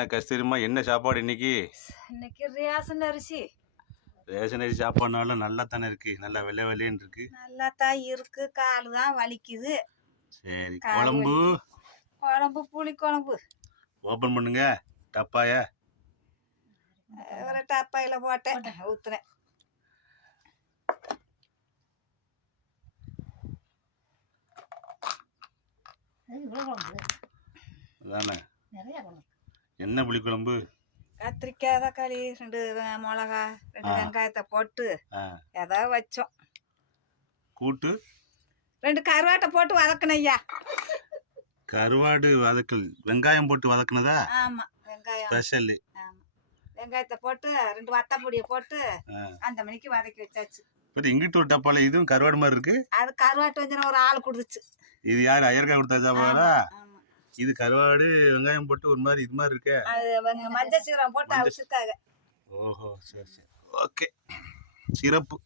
என்ன கஸ்தூரிமா என்ன சாப்பாடு இன்னைக்கு? இன்னைக்கு ரேஷன் அரிசி. ரேஷன் அரிசி சாப்பாடுனாலும் நல்லா தானே இருக்கு? நல்லா வெள்ளை வெள்ளைன்னு இருக்கு. நல்லா தான் இருக்கு. கால் தான் வலிக்குது. சரி குழம்பு? குழம்பு புளி குழம்பு. ஓபன் பண்ணுங்க. டப்பாய? ஒரு டப்பாயில போட்டேன். ஊத்துறேன். அதானே? என்ன புளிக்குழம்பு? கத்திரிக்காய் தக்காளி ரெண்டு மிளகா ரெண்டு. வெங்காயத்தை போட்டு ஏதோ வச்சோம். கூட்டு? ரெண்டு கருவாட்டை போட்டு வதக்கணும் ஐயா. கருவாடு வதக்கல். வெங்காயம் போட்டு வதக்குனதா? ஆமா வெங்காயம். ஸ்பெஷல். வெங்காயத்தை போட்டு ரெண்டு வத்தப்பொடியை போட்டு அந்த மணிக்கு வதக்கி வச்சாச்சு. பட் இங்கிட்டு ஒரு டப்பால இதுவும் கருவாடு மாதிரி இருக்கு? அது கருவாட்டு வந்து ஒரு ஆள் கொடுத்துச்சு. இது யார் ஐயர்கா கொடுத்தா சாப்பாடா இது கருவாடு வெங்காயம் போட்டு ஒரு மாதிரி இது மாதிரி இருக்கே? அது மஞ்சள் சீரகம் போட்டு அவிச்சிருக்காங்க. ஓஹோ சரி சரி. ஓகே. சிறப்பு.